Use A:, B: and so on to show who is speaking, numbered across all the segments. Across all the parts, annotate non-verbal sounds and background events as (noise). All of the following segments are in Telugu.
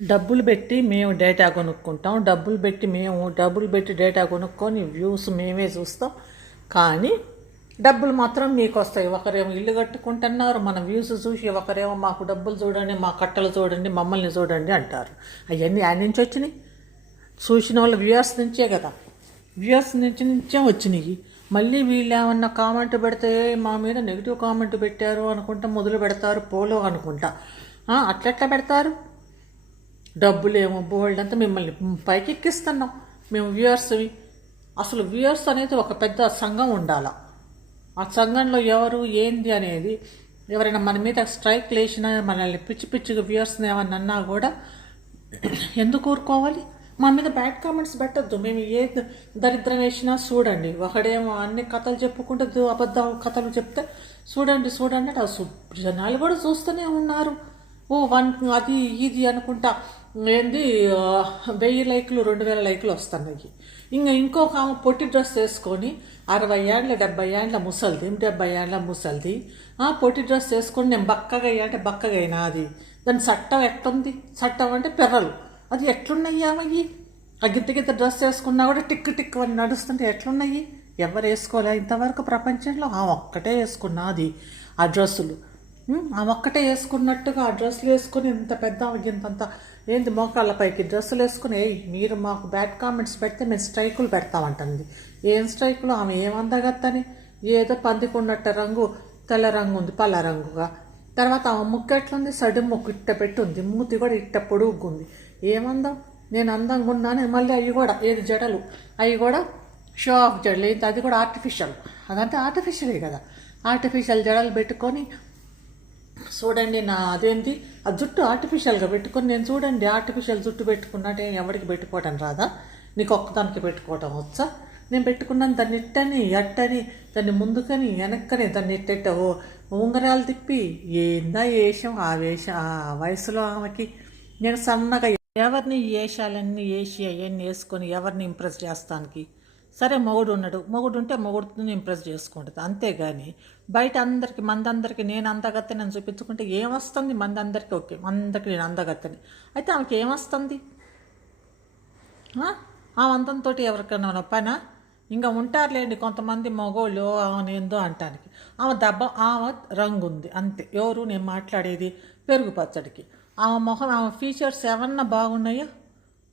A: డబ్బులు పెట్టి మేము డేటా కొనుక్కుంటాం. డబ్బులు పెట్టి మేము డబ్బులు పెట్టి డేటా కొనుక్కొని వ్యూస్ మేమే చూస్తాం. కానీ డబ్బులు మాత్రం మీకు వస్తాయి ఒకరేమో ఇల్లు కట్టుకుంటున్నారు మన వ్యూస్ చూసి ఒకరేమో మాకు డబ్బులు చూడండి మా కట్టలు చూడండి మమ్మల్ని చూడండి అంటారు. అవన్నీ ఆయన నుంచి వచ్చినాయి. చూసిన వాళ్ళు వ్యూయర్స్ నుంచే కదా. వ్యూయర్స్ నుంచి నుంచే వచ్చినాయి. మళ్ళీ వీళ్ళు ఏమన్నా కామెంట్ పెడితే మా మీద నెగిటివ్ కామెంట్ పెట్టారు అనుకుంటా మొదలు పెడతారు పోలో అనుకుంటా. అట్లెట్లా పెడతారు? డబ్బులేమో బోల్డ్ అంతా మిమ్మల్ని పైకి ఎక్కిస్తున్నాం. మేము వ్యూయర్స్వి. అసలు వ్యూయర్స్ అనేది ఒక పెద్ద సంఘం ఉండాల? ఆ సంఘంలో ఎవరు ఏంది అనేది ఎవరైనా మన మీద స్ట్రైక్ లేచినా మనల్ని పిచ్చి పిచ్చిగా వ్యూయర్స్ని ఏమన్నా అన్నా కూడా ఎందుకు ఊరుకోవాలి? మా మీద బ్యాడ్ కామెంట్స్ పెట్టద్దు. మేము ఏ దరిద్రం వేసినా చూడండి. ఒకడేమో అన్ని కథలు చెప్పుకుంటూ అబద్ధం కథలు చెప్తే చూడండి చూడండి అంటే జనాలు కూడా చూస్తూనే ఉన్నారు. ఓ వన్ అది ఇది అనుకుంటా. ఏంది వెయ్యి లైకులు రెండు వేల లైకులు వస్తున్నాయి. ఇంకా ఇంకొక ఆమె పొట్టి డ్రెస్ వేసుకొని అరవై ఏండ్ల డెబ్బై ఏండ్ల ముసలిది. డెబ్బై ఏండ్ల ముసలిది? ఆ పొట్టి డ్రెస్ వేసుకొని నేను బక్కగా అయ్యా అంటే బక్కగా అయినా అది. దాని చట్టం ఎట్టుంది? చట్టం అంటే పెర్రలు అది ఎట్లున్నాయి ఆమెకి ఆ గిత్త గిత్త డ్రెస్ వేసుకున్నా కూడా టిక్ టిక్ అని నడుస్తుంటే ఎట్లున్నాయి? ఎవరు వేసుకోలే ఇంతవరకు ప్రపంచంలో? ఆ ఒక్కటే వేసుకున్నా అది ఆ డ్రెస్సులు. ఆ ఒక్కటే వేసుకున్నట్టుగా ఆ డ్రెస్సులు వేసుకుని ఇంత పెద్ద ఇంతంత ఏంది మోకాళ్ళ పైకి డ్రెస్సులు వేసుకుని ఏయ్ మీరు మాకు బ్యాడ్ కామెంట్స్ పెడితే మేము స్ట్రైకులు పెడతామంటుంది. ఏం స్ట్రైకులు? ఆమె ఏం అందగత్తని? ఏదో పందికున్నట్ట రంగు తెల్ల రంగు ఉంది పల్ల రంగుగా. తర్వాత ఆమె ముక్కు ఎట్లుంది? సడి ముక్కు ఇట్ట పెట్టి ఉంది మూతి కూడా ఇట్ట పొడుగుంది. ఏమందం నేను అందంగా ఉన్నాను మళ్ళీ అవి కూడా ఏది జడలు? అవి కూడా షో ఆఫ్ జడలు ఏంటి అది కూడా ఆర్టిఫిషియల్ అదంటే ఆర్టిఫిషియలే కదా. ఆర్టిఫిషియల్ జడలు పెట్టుకొని చూడండి నా అదేంటి ఆ జుట్టు ఆర్టిఫిషియల్గా పెట్టుకొని నేను చూడండి ఆర్టిఫిషియల్ జుట్టు పెట్టుకున్నట్టే ఎవరికి పెట్టుకోవటం రాదా? నీకు ఒక్కదానికి పెట్టుకోవటం వచ్చా? నేను పెట్టుకున్నాను దాన్ని ఇట్టని అట్టని దాన్ని ముందుకని వెనక్కని దాన్ని ఇట్టెట్ట ఓ ఉంగరాలు తిప్పి ఏందా వేషం? ఆ వేషం ఆ వయసులో ఆమెకి నేను సన్నగా ఎవరిని వేషాలన్నీ వేసి అవన్నీ వేసుకొని ఎవరిని ఇంప్రెస్ చేస్తానికి? సరే మొగుడు ఉన్నాడు మొగుడు ఉంటే మొగుడుని ఇంప్రెస్ చేసుకుంటుంది అంతేగాని బయట అందరికి మందందరికి నేను అందగత్తెని నేను చూపించుకుంటే ఏమొస్తుంది? మంది ఓకే. అందరికి నేను అందగత్తని. అయితే ఆమెకి ఏమొస్తుంది? ఆ? అందంతో ఎవరికైనా పనా ఇంకా ఉంటారులేండి కొంతమంది మగోళ్ళు ఆమె ఏందో అంటానికి. ఆమె దెబ్బ ఆమె రంగు ఉంది అంతే. ఎవరు? నేను మాట్లాడేది పెరుగు పచ్చడికి ఆమె మొహం ఆమె ఫీచర్స్ ఏమన్నా బాగున్నాయా?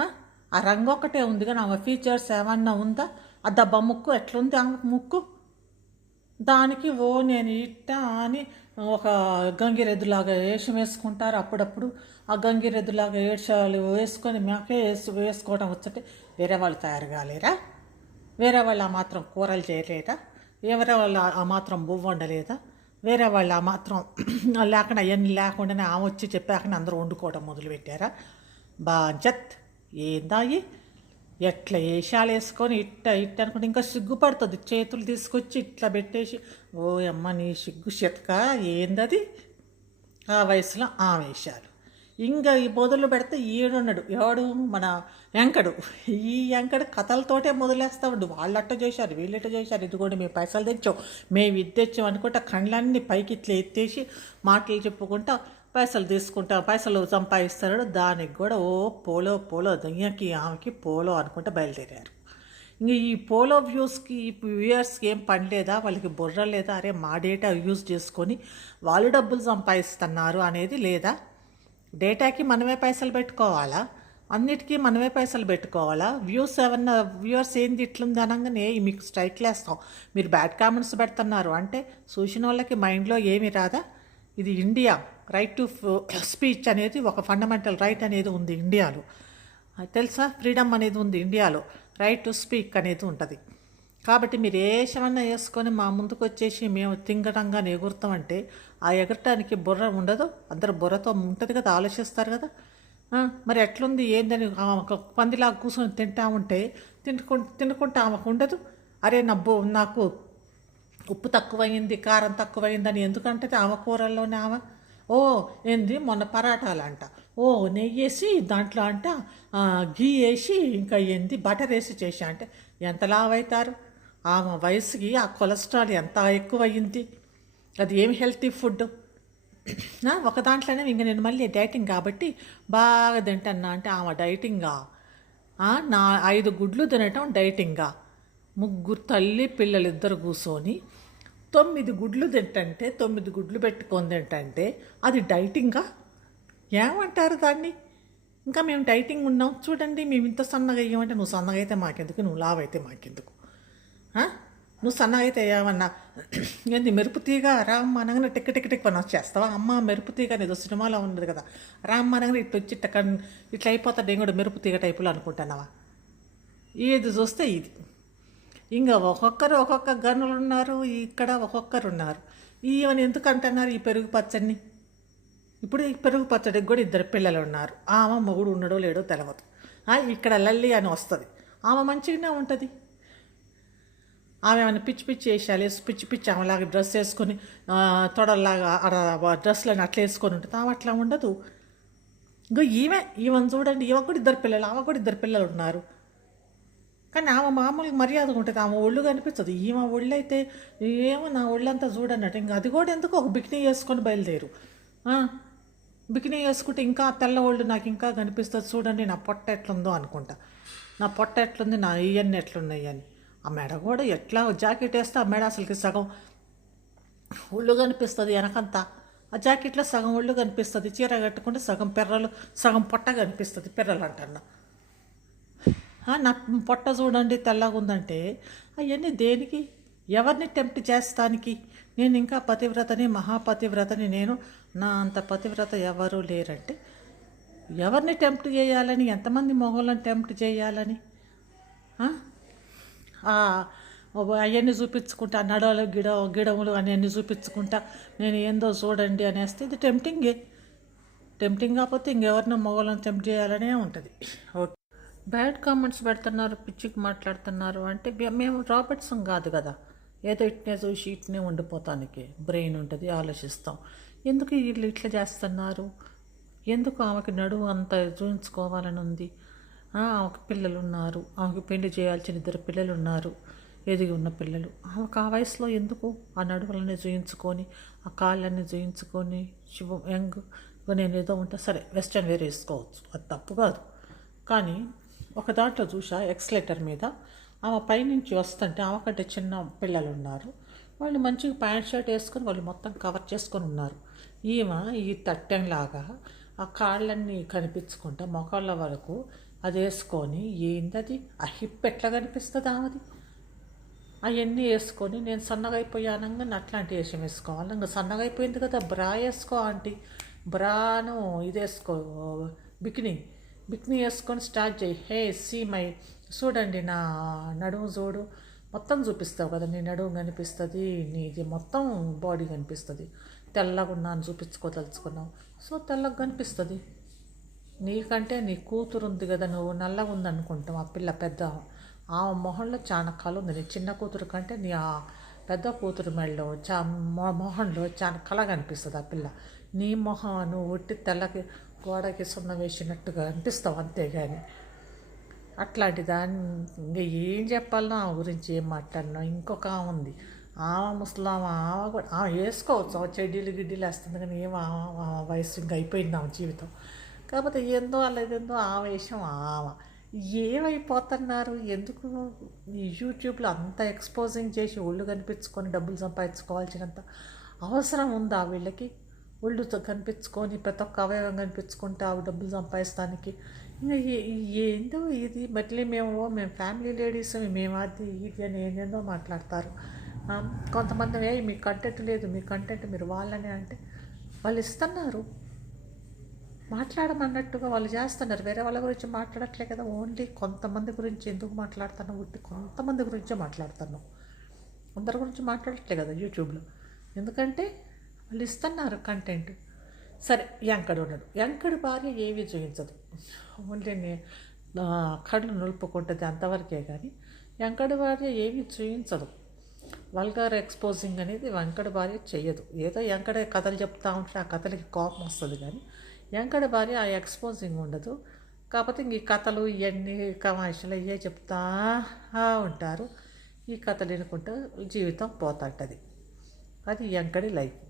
A: ఆ? ఆ రంగు ఒకటే ఉంది కానీ ఆమె ఫీచర్స్ ఏమన్నా ఉందా? ఆ దెబ్బ ముక్కు ఎట్లుంది? ఆమె ముక్కు? దానికి ఓ నేను ఇట్ట అని ఒక గంగిరెద్దులాగా వేషం వేసుకుంటారు అప్పుడప్పుడు. ఆ గంగిరెద్దులాగా ఏడ్చాలు వేసుకొని మేకే వేసి వేసుకోవడం వచ్చంటే వేరే వాళ్ళు తయారు కాలేరా? వేరే వాళ్ళు ఆ మాత్రం కూరలు చేయలేదా? ఎవరే వాళ్ళు ఆ- ఆ మాత్రం బువ్వ వండలేదా? వేరే వాళ్ళు ఆ మాత్రం (clears throat) లేకుండా అవన్నీ లేకుండానే ఆమె వచ్చి చెప్పాకనే అందరూ వండుకోవడం మొదలుపెట్టారా? బాజత్ ఏందాయి? ఎట్లా వేషాలు వేసుకొని ఇట్ట ఇట్ట అనుకుంటే ఇంకా సిగ్గుపడుతుంది. చేతులు తీసుకొచ్చి ఇట్లా పెట్టేసి ఓ అమ్మ నీ సిగ్గు శతక ఏందది? ఆ వయసులో ఆ వేషాలు. ఇంకా ఈ బొదలు పెడితే ఈడున్నాడు. ఎవడు? మన వెంకడు. ఈ వెంకడు కథలతోటే మొదలేస్తాడు వాళ్ళు అట్ట చేశారు వీళ్ళట్ట చేశారు. ఇదిగోండి మేము పైసలు తెచ్చాం. మేము ఇది తెచ్చాం అనుకుంటా కళ్ళన్నీ పైకి ఇట్లా ఎత్తేసి మాటలు చెప్పుకుంటా పైసలు తీసుకుంటా పైసలు సంపాదిస్తాడు దానికి కూడా ఓ పోలో పోలో దయ్యకి ఆమెకి పోలో అనుకుంటా బయలుదేరారు. ఇంక ఈ పోలో వ్యూస్కి వ్యూయర్స్కి ఏం పని లేదా? వాళ్ళకి బుర్ర లేదా? అరే మా డేటా యూజ్ చేసుకొని వాళ్ళు డబ్బులు సంపాదిస్తున్నారు అనేది లేదా? డేటాకి మనమే పైసలు పెట్టుకోవాలా? అన్నిటికీ మనమే పైసలు పెట్టుకోవాలా? వ్యూస్ ఏమన్నా వ్యూవర్స్ ఏంది ఇట్లుంది అనగానే మీకు స్ట్రైక్ వేస్తాం మీరు బ్యాడ్ కామెంట్స్ పెడుతున్నారు. అంటే చూసిన వాళ్ళకి మైండ్లో ఏమి రాదా? ఇది ఇండియా. రైట్ టు స్పీచ్ అనేది ఒక ఫండమెంటల్ రైట్ అనేది ఉంది ఇండియాలో. తెలుసా? ఫ్రీడమ్ అనేది ఉంది ఇండియాలో. రైట్ టు స్పీక్ అనేది ఉంటుంది. కాబట్టి మీరు ఏషమన్నా వేసుకొని మా ముందుకు వచ్చేసి మేము తింగటంగా ఎగురుతామంటే ఆ ఎగరటానికి బుర్ర ఉండదు. అందరు బుర్రతో ఉంటుంది కదా ఆలోచిస్తారు కదా. మరి ఎట్లుంది? ఏందని ఒక పందిలాగా కూర్చొని తింటా ఉంటే తినుకు తినుకుంటా ఆమెకు ఉండదు. అరే నబ్బో నాకు ఉప్పు తక్కువైంది కారం తక్కువైందని ఎందుకంటే ఆమె కూరల్లోనే ఆమె? ఓ ఏంది? మొన్న పరాటాలు అంట ఓ నెయ్యి వేసి దాంట్లో అంట గీ ఘీ వేసి ఇంకా ఏంది? బటర్ వేసి చేసా అంటే ఎంత లావ్ అవుతారు ఆమె వయసుకి ఆ కొలెస్ట్రాల్ ఎంత ఎక్కువ అయ్యింది అది ఏం హెల్తీ ఫుడ్ నా ఒక దాంట్లోనే ఇంక నేను మళ్ళీ డైటింగ్ కాబట్టి బాగా తింటున్నా అంటే ఆమె డైటింగా? నా ఐదు గుడ్లు తినటం డైటింగా? ముగ్గురు తల్లి పిల్లలు ఇద్దరు కూర్చొని తొమ్మిది గుడ్లు తింటంటే తొమ్మిది గుడ్లు పెట్టుకొని తింటంటే అది డైటింగా? ఏమంటారు దాన్ని? ఇంకా మేము డైటింగ్ ఉన్నాం. చూడండి మేము ఇంత సన్నగా అయ్యామంటే నువ్వు సన్నగా అయితే మాకెందుకు? నువ్వు లావ్ అయితే మాకెందుకు? నువ్వు సన్నగా అయితే ఏమన్నా (clears throat) ఏంది మెరుపు తీగ? రామ్మ అనగానే టిక్ టిక్ టిక్ పని వచ్చేస్తావా? అమ్మ మెరుపు తీగ అనేది సినిమాలో ఉన్నది కదా. రామ్మ అనగానే ఇట్లా వచ్చి టక్ ఇట్లా అయిపోతా నేను కూడా మెరుపు తీగ టైపులో అనుకుంటున్నావా? ఏది చూస్తే ఇది. ఇంకా ఒక్కొక్కరు ఒక్కొక్క గనులు ఉన్నారు ఇక్కడ ఒక్కొక్కరు ఉన్నారు. ఈవెన్ ఎందుకు అంటున్నారు ఈ పెరుగు పచ్చడిని? ఇప్పుడు ఈ పెరుగు పచ్చడికి కూడా ఇద్దరు పిల్లలు ఉన్నారు. ఆమె మొగుడు ఉండడో లేడో తెలవదు. ఇక్కడ లల్లి అని వస్తుంది. ఆమె మంచిగానే ఉంటుంది. ఆమె ఏమైనా పిచ్చి పిచ్చి వేసేయాలి పిచ్చి పిచ్చి ఆమెలాగా డ్రెస్ వేసుకొని తొడల్లాగా డ్రెస్లను అట్లా వేసుకొని ఉంటుంది ఆమె అట్లా ఉండదు. ఇంకో ఈమె ఈమెను చూడండి ఈమె కూడా ఇద్దరు పిల్లలు ఆమె కూడా ఇద్దరు పిల్లలు ఉన్నారు. కానీ ఆమె మామూలుగా మర్యాదగా ఉంటుంది. ఆమె ఒళ్ళు కనిపిస్తుంది. ఈమె ఒళ్ళు అయితే ఏమో నా ఒళ్ళంతా చూడన్నట్టు. ఇంకా అది కూడా ఎందుకు ఒక బికినీ వేసుకొని బయలుదేరు? బికినీ వేసుకుంటే ఇంకా తెల్ల ఒళ్ళు నాకు ఇంకా కనిపిస్తుంది. చూడండి నా పొట్ట ఎట్లుందో అనుకుంటా. నా పొట్ట ఎట్లుంది? నా ఇవన్నీ ఎట్లున్నాయి అని. ఆ మెడ కూడా ఎట్లా జాకెట్ వేస్తే ఆ మెడ అసలుకి సగం ఒళ్ళు కనిపిస్తుంది వెనకంతా. ఆ జాకెట్లో సగం ఒళ్ళు కనిపిస్తుంది. చీర కట్టుకుంటే సగం పెర్రలు సగం పొట్ట కనిపిస్తుంది. పెర్రలు అంటున్నా. నా పొట్ట చూడండి తెల్లగా ఉందంటే అవన్నీ దేనికి? ఎవరిని టెంప్ట్ చేస్తానికి? నేను ఇంకా పతివ్రతని మహాపతివ్రతని నేను నా అంత పతివ్రత ఎవరు లేరంటే ఎవరిని టెంప్ట్ చేయాలని ఎంతమంది మొగోళ్ళని టెంప్ట్ చేయాలని? అవన్నీ చూపించుకుంటా నడవలు గిడ గిడములు అవన్నీ చూపించుకుంటా నేను ఏందో చూడండి అనేస్తే ఇది టెంప్టింగే టెంప్టింగ్ కాకపోతే ఇంకెవరినో మొగలను టెంప్ట్ చేయాలనే ఉంటుంది. ఓకే. బ్యాడ్ కామెంట్స్ పెడుతున్నారు పిచ్చికి మాట్లాడుతున్నారు అంటే మేము రాబర్ట్సం కాదు కదా. ఏదో ఇట్నే చూసి ఇట్నే ఉండిపోతానికి బ్రెయిన్ ఉంటుంది ఆలోచిస్తాం. ఎందుకు వీళ్ళు ఇట్లా చేస్తున్నారు? ఎందుకు ఆమెకి నడువు అంత చూపించుకోవాలని ఉంది? ఆమెకు పిల్లలు ఉన్నారు. ఆమెకు పెళ్ళి చేయాల్సిన ఇద్దరు పిల్లలు ఉన్నారు ఎదిగి ఉన్న పిల్లలు. ఆమెకు ఆ వయసులో ఎందుకు ఆ నడువులన్నీ చూయించుకొని ఆ కాళ్ళని చూయించుకొని శుభం యంగ్ నేను ఏదో ఉంటే సరే వెస్ట్రన్ వేర్ వేసుకోవచ్చు. అది తప్పు కాదు. కానీ ఒక దాంట్లో చూసా ఎక్స్లేటర్ మీద. ఆమె పైనుంచి వస్తుంటే ఆమె కంటే చిన్న పిల్లలు ఉన్నారు వాళ్ళు మంచిగా ప్యాంట్ షర్ట్ వేసుకొని వాళ్ళు మొత్తం కవర్ చేసుకొని ఉన్నారు. ఈమె ఈ తట్టెంలాగా ఆ కాళ్ళన్నీ కనిపించుకుంటా మొకాళ్ళ వరకు అది వేసుకొని ఏందది? ఆ హిప్ ఎట్లా కనిపిస్తుంది ఆమెది? అవన్నీ వేసుకొని నేను సన్నగా అయిపోయానంగా అట్లాంటి వేషం వేసుకోవాలి. ఇంకా సన్నగా అయిపోయింది కదా బ్రా వేసుకో ఆంటీ. బ్రాను ఇది వేసుకో బికినీ. బిక్ని వేసుకొని స్టార్ట్ చేయి. హే సీమై చూడండి నా నడుము చూడు మొత్తం చూపిస్తావు కదా నీ నడుము కనిపిస్తుంది నీది మొత్తం బాడీ కనిపిస్తుంది. తెల్లగా ఉన్నాను చూపించుకోదలుచుకున్నావు సో తెల్లగా కనిపిస్తుంది. నీకంటే నీ కూతురు ఉంది కదా నువ్వు నల్లగా ఉందనుకుంటాం ఆ పిల్ల పెద్ద. ఆ మొహంలో చాలా కళ ఉంది. నీ చిన్న కూతురు కంటే నీ ఆ పెద్ద కూతురు మెడలో చా మొ- మొహంలో చాలా కళ కనిపిస్తుంది ఆ పిల్ల. నీ మొహం నువ్వు తెల్లకి గోడకి సున్న వేసినట్టుగా అనిపిస్తావు అంతేగాని. అట్లాంటి దాన్ని ఇంకా ఏం చెప్పాలనో ఆమె గురించి ఏం మాట్లాడినా ఇంకొక ఆమె ఉంది. ఆమె ముస్లాం ఆమె కూడా ఆమె వేసుకోవచ్చు ఆమె చెడ్డీలు గిడ్డీలు వేస్తుంది కానీ ఏం ఆమె వయసు ఇంకా అయిపోయింది ఆమె జీవితం. కాకపోతే ఏందో అలాగేందో ఆ వేషం ఆమె. ఏమైపోతున్నారు? ఎందుకు ఈ యూట్యూబ్లో అంత ఎక్స్పోజింగ్ చేసి ఒళ్ళు కనిపించుకొని డబ్బులు సంపాదించుకోవాల్సినంత అవసరం ఉందా వీళ్ళకి? ఒళ్ళుతో కనిపించుకొని ప్రతి ఒక్క అవయవం కనిపించుకుంటే ఆ డబ్బులు సంపాదిస్తానికి. ఇంకా ఏందో ఇది? మళ్ళీ మేము మేము ఫ్యామిలీ లేడీస్ మేము అది ఇది అని ఏందేందో మాట్లాడతారు. కొంతమంది ఏ మీ కంటెంట్ లేదు మీ కంటెంట్ మీరు వాళ్ళని అంటే వాళ్ళు ఇస్తున్నారు. మాట్లాడమన్నట్టుగా వాళ్ళు చేస్తున్నారు. వేరే వాళ్ళ గురించి మాట్లాడట్లే కదా ఓన్లీ కొంతమంది గురించి ఎందుకు మాట్లాడుతున్నావు ఉట్టి కొంతమంది గురించే మాట్లాడుతున్నావు అందరి గురించి మాట్లాడట్లే కదా యూట్యూబ్లో ఎందుకంటే వాళ్ళు ఇస్తున్నారు కంటెంట్ సరే యంకడు ఉన్నాడు. యంకడు భార్య ఏమీ చూపించదు. ఓన్లీ కళ్ళు నిలుపుకుంటుంది అంతవరకే కానీ వెంకట భార్య ఏమీ చూపించదు. వల్గార్ ఎక్స్పోజింగ్ అనేది వెంకట భార్య చేయదు ఏదో వెంకట కథలు చెప్తా ఉంటే ఆ కథలకి కోపం వస్తుంది కానీ వెంకట భార్య ఆ ఎక్స్పోజింగ్ ఉండదు. కాకపోతే ఇంక ఈ కథలు ఇవన్నీ కమాయిషలు ఇవే చెప్తా ఉంటారు. ఈ కథలు వినుకుంటూ జీవితం పోతుంటుంది. అది వెంకటి లైఫ్.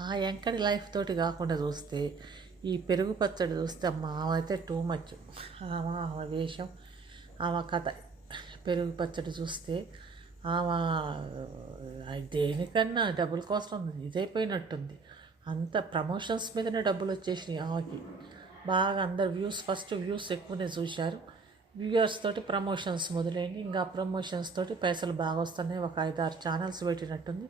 A: ఆ ఎంకటి లైఫ్ తోటి కాకుండా చూస్తే ఈ పెరుగు పచ్చడి చూస్తే అమ్మ ఆమె అయితే టూ మచ్ ఆమె ఆమె వేషం ఆమె కథ. పెరుగు పచ్చడి చూస్తే ఆమె దేనికన్నా డబ్బుల కోసం ఇదైపోయినట్టుంది. అంత ప్రమోషన్స్ మీదనే డబ్బులు వచ్చేసినాయి ఆమెకి. బాగా అందరు వ్యూస్ ఫస్ట్ వ్యూస్ ఎక్కువనే చూశారు. వ్యూయర్స్ తోటి ప్రమోషన్స్ మొదలైంది. ఇంకా ప్రమోషన్స్ తోటి పైసలు బాగా వస్తున్నాయి. ఒక ఐదారు ఛానల్స్ పెట్టినట్టుంది.